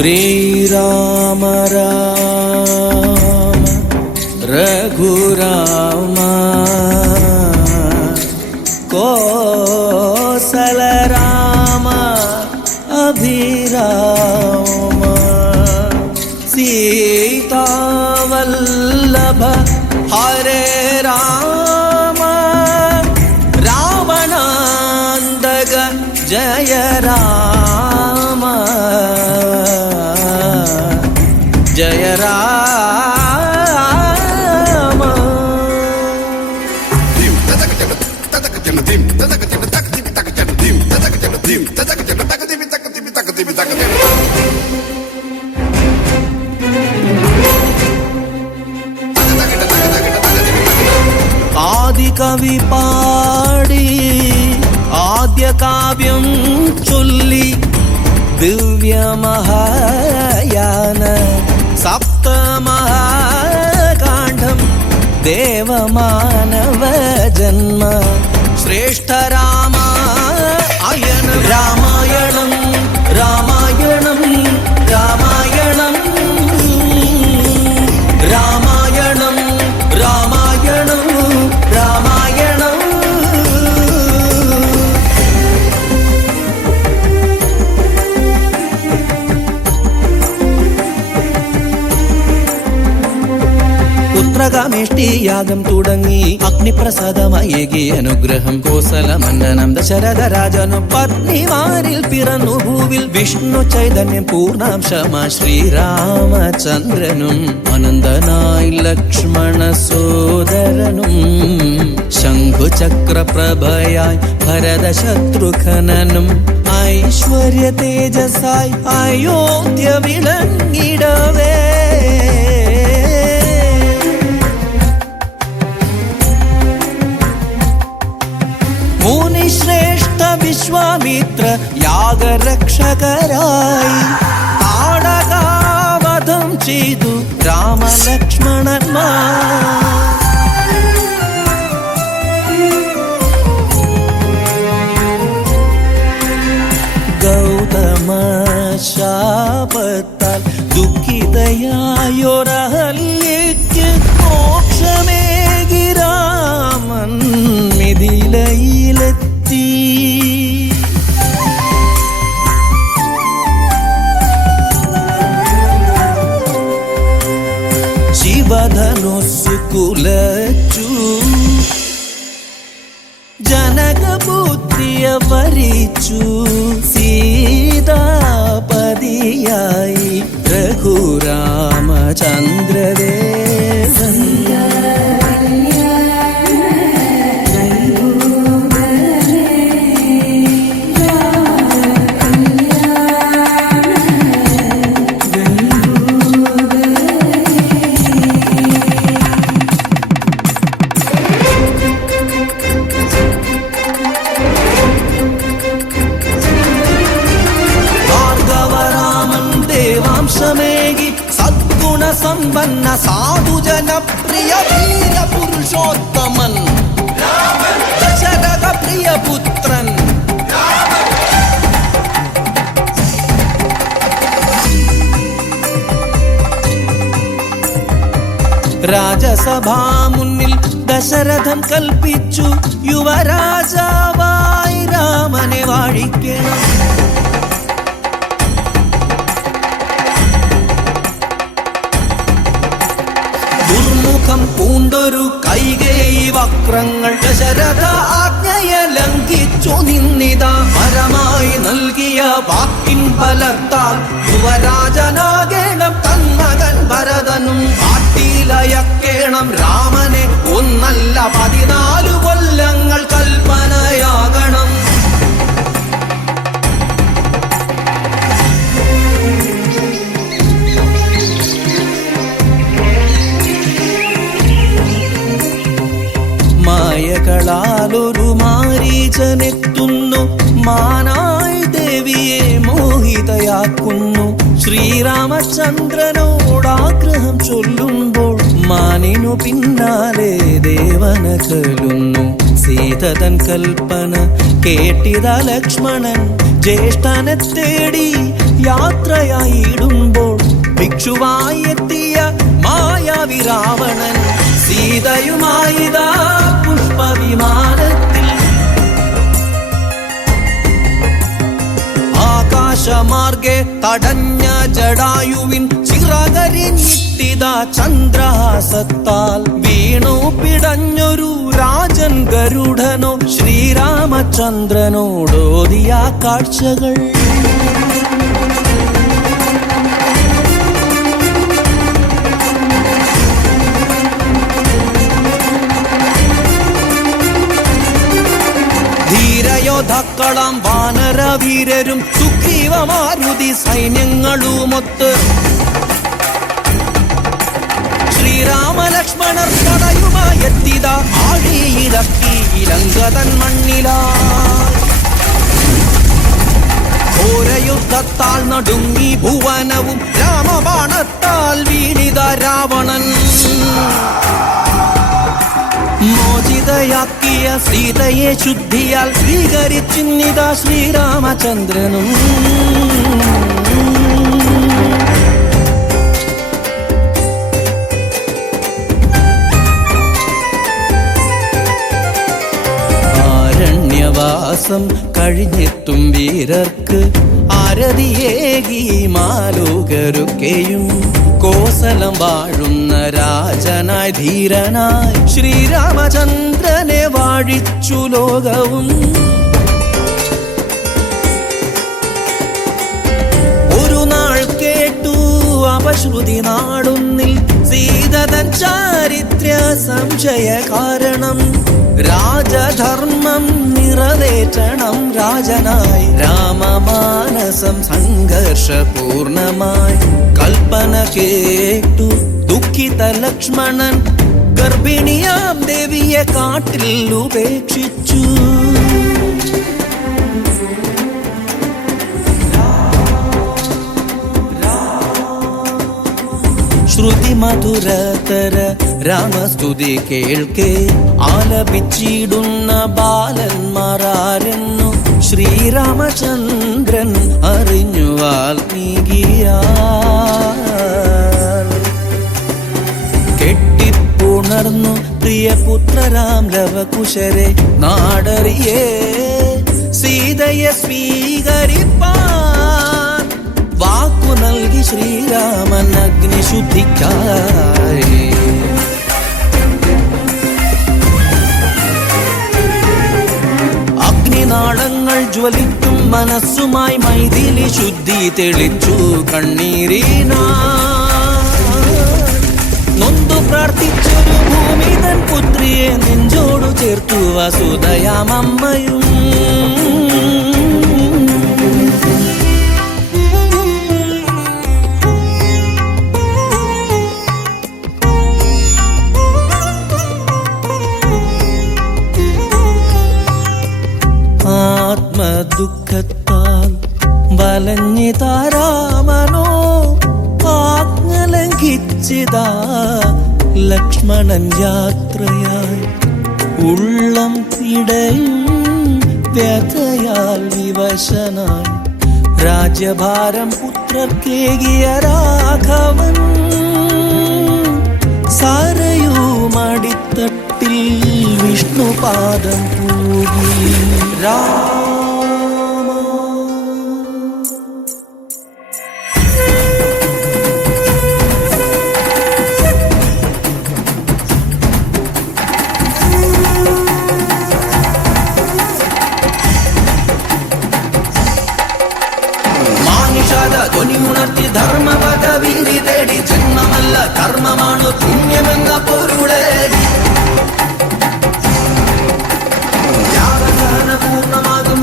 ശ്രീരാമ രാമ രഘുരാമ കോസല രാമ അഭിരാമ സീതാവല്ലഭ ഹരേ രാമ രാവണാന്തക ജയ രാമ ജയ രാമ. ആദികവി പാടി ആദ്യ കാവ്യം ചൊല്ലി ദിവ്യമഹായാന സപ്തമഹാകാണ്ഡം ദേവമാനവ ജന്മ ശ്രേഷ്ഠ രാമായണം രാമായണം രാമായണം രാമായണം രാമായണം രാമായണം രാമായണം. പുത്രകാമേഷ്ടിയാഗം തുടങ്ങി അഗ്നിപ്രസാദമയേകി അനുഗ്രഹം കോസല മന്നനം ദശരഥ രാജനു പത്നിമാരിൽ പിറന്നു ഭൂവിൽ വിഷ്ണു ചൈതന്യം പൂർണ്ണാംശമ ശ്രീരാമചന്ദ്രനും അനന്തനായി ലക്ഷ്മണ സോദരനും ശംഖുചക്രപ്രഭയായി ഭരത ശത്രുഘ്നനും ഐശ്വര്യ തേജസായി അയോധ്യ വിളങ്ങിടവേ മുനിശ്രേഷ്ഠ വിശ്വാമിത്ര യാഗരക്ഷകരായി താടകാവധം ചെയ്തു രാമലക്ഷ്മണന്മാർ. ഗൗതമ ശാപത്താൽ ദുഃഖിതയായൊരഹല്യയ്ക്ക് മോക്ഷമേകി രാമൻ മിഥിലയിലെത്തി. ശിവധനുസ്സു കുലച്ചു ജനകപുത്രിയ വരിച്ചു സീതാപതിയായി രഘുരാമചന്ദ്രദേവൻ. സദ്ഗുണ സമ്പന്ന സാധുജനപ്രിയ വീരപുരുഷോത്തമൻ ദശരഥ പ്രിയപുത്രൻ രാജസഭാ മുന്നിൽ ദശരഥൻ കൽപ്പിച്ചു യുവരാജാവായി രാമനെ വാഴിക്കണം. ദുർമുഖം പൂണ്ടൊരു കൈകേയി വക്രങ്ങൾ ദശരഥ ആജ്ഞയെ ലംഘിച്ചു നിന്നിതാ പരമായി നൽകിയ വാക്കിൻ ബലത്താൽ യുവരാജനാകേണം തന്മകൻ ഭരതനും കാട്ടിലയക്കേണം രാമനെ ഒന്നല്ല 14 കൊല്ലങ്ങൾ കൽപ്പനയാകണം. മായകളാലൊരു മാരീചനെത്തുന്നു മാനായി ദേവിയെ മോഹിതയാക്കുന്നു. ശ്രീരാമചന്ദ്രനോടാഗ്രഹം ചൊല്ലുമ്പോൾ മാനിനു പിന്നാലെ ദേവനകലുന്നു. സീതതൻ കൽപ്പന കേട്ടിത ലക്ഷ്മണൻ ജ്യേഷ്ഠനെ തേടി യാത്രയായിടുമ്പോൾ ഭിക്ഷുവായി എത്തിയ മായാവി രാവണൻ സീതയുമായിതാ പുഷ്പവിമാനത്തിൽ ആകാശമാർഗെ തടഞ്ഞ ജടായുവിൻ ചിറകരിഞ്ഞിട്ടിതാ ചന്ദ്രഹാസത്താൽ വീണു പിടഞ്ഞൊരു രാജൻ ഗരുഡനോ ശ്രീരാമചന്ദ്രനോടോദിയ കാഴ്ചകൾ ധീരയോദ്ധാക്കളാം വാനരവീരരും സുഗ്രീവമാരുതി സൈന്യങ്ങളുമൊത്ത് ശ്രീരാമലക്ഷ്മണർ പടയുമായെത്തിത ആടിയിറക്കി ഇലങ്കതൻ മണ്ണിലായി ഘോരയുദ്ധത്താൽ നടുങ്ങി ഭുവനവും രാമബാണത്താൽ വീണിത രാവണൻ മോചിതയാക്കിയ സീതയെ ശുദ്ധിയാൽ സ്വീകരിച്ചിന്നിതാ ശ്രീരാമചന്ദ്രനും ആരണ്യവാസം കഴിഞ്ഞെത്തും വീരർക്ക് ആരതിയേകി മാലോകരൊക്കെയും കോസലം വാഴുന്ന രാജനായി ധീരനായി ശ്രീരാമചന്ദ്രനെ വാഴിച്ചു ലോകവും ഒരു നാൾ കേട്ടു അപശ്രുതി നാടുന്നിൽ സീതതൻ ചാരിത്ര്യ സംശയ കാരണം രാജധർമ്മം നിറവേറ്റണം രാജനായി രാമമാനസം സംഘർഷപൂർണമായി കൽപ്പന കേട്ടു ദുഃഖിത ലക്ഷ്മണൻ ഗർഭിണിയാം ദേവിയെ കാട്ടിൽ ഉപേക്ഷിച്ചു ശ്രുതി മധുരതര രാമസ്തുതി കേൾക്കെ ആലപിച്ചിടുന്ന ബാലന്മാരാരെന്നു ശ്രീരാമചന്ദ്രൻ അറിഞ്ഞു വാൽമീകിയാൽ കെട്ടിപ്പുണർന്നു പ്രിയപുത്രരാം ലവകുശരെ നാടറിയേ സീതയെ സ്വീകരിപ്പാൻ വാക്കു നൽകി ശ്രീരാമൻ അഗ്നിശുദ്ധിക്കായി അഗ്നിനാളങ്ങൾ ജ്വലിക്കും മനസ്സുമായി മൈഥിലി ശുദ്ധി തെളിച്ചു കണ്ണീരീനാ നൊന്തു പ്രാർത്ഥിച്ചൊരു ഭൂമി തൻ പുത്രിയെ നെഞ്ചോടു ചേർത്തു വസുധയാമമ്മയും ആത്മദുഃഖത്താൽ വലഞ്ഞിതാരാമനോ ആജ്ഞ ലംഘിച്ചിതാ ലക്ഷ്മണൻ യാത്രയായി ഉള്ളം ഇടയും വ്യഥയാൽ വിവശനായി രാജ്യഭാരം പുത്രർക്കേകിയ രാഘവൻ സാരയുമടിത്തട്ടിൽ വിഷ്ണുപാദം പൂകി ധ്വനിയുണർത്തി ധർമ്മപദവീതി തേടി ജന്മമല്ല കർമ്മമാണ് പുണ്യമെന്ന പൊരുളെ പൂർണ്ണമാകും